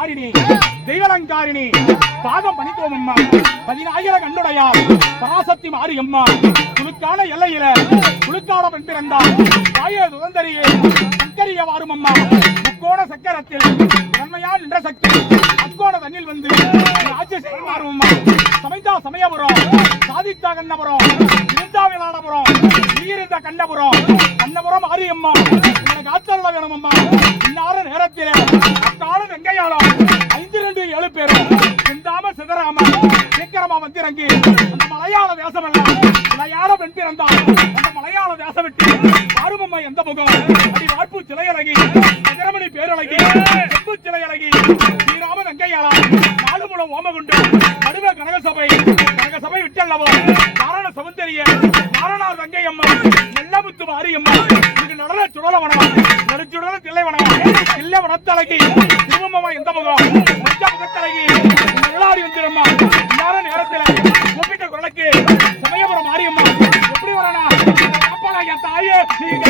தாரிணி பாதம் பணித்தோம் அம்மா பதினாயிர கண்ணுடையார். பராசக்தி மாறி அம்மா குழுக்கான எல்லையில குழுக்கான பெண் பிறந்தார் தாயே சுதந்தரியே சக்கரிய வாரும் அம்மா முக்கோண சக்கரத்தில் நன்மையா நின்ற சக்தி. அக்கோண தண்ணில் வந்து ஆட்சி செய்யும் மாறும் அம்மா சமைத்தா சமயபுரம். சாதித்தா கண்ணபுரம். இருந்தா விளாடபுரம் நீருந்த கண்ணபுரம். கண்ணபுரம் ஆரியம்மா எனக்கு வேணும் அம்மா இன்னார நேரத்திலே அக்கால வெங்கையாளம் ஐந்து ரெண்டு ஏழு பேரும் சிந்தாம சிதறாம சீக்கிரமா வந்து இறங்கி அந்த மலையாள தேசம் அல்ல மலையாள பெண் பிறந்தால் அந்த மலையாள தேசம் விட்டு ஆறுமம்மா எந்த முகம்? அடி வாட்பு சிலையழகி நகரமணி பேரழகி செப்பு சிலையழகி ஸ்ரீராம வெங்கையாளம் திருப்பரங்குளம் ஓமகுண்டம் நடுவ கனகசபை கனகசபை விட்டல்லவா? நாராயண சவுந்தரிய நாராயணார் வெங்கையம்மா நெல்லமுத்து மாரியம்மா இது நடன சுடலவனம் நடுச்சுடல தில்லைவனம் தில்லை வனத்தலகி திருமம்மா எந்த முகம் மஞ்ச முகத்தலகி நல்லாரி வந்திரம்மா நேர நேரத்தில் ஒப்பிட்ட குரலுக்கு சமயபுரம் மாரியம்மா எப்படி வரணும்? என் தாயே நீங்க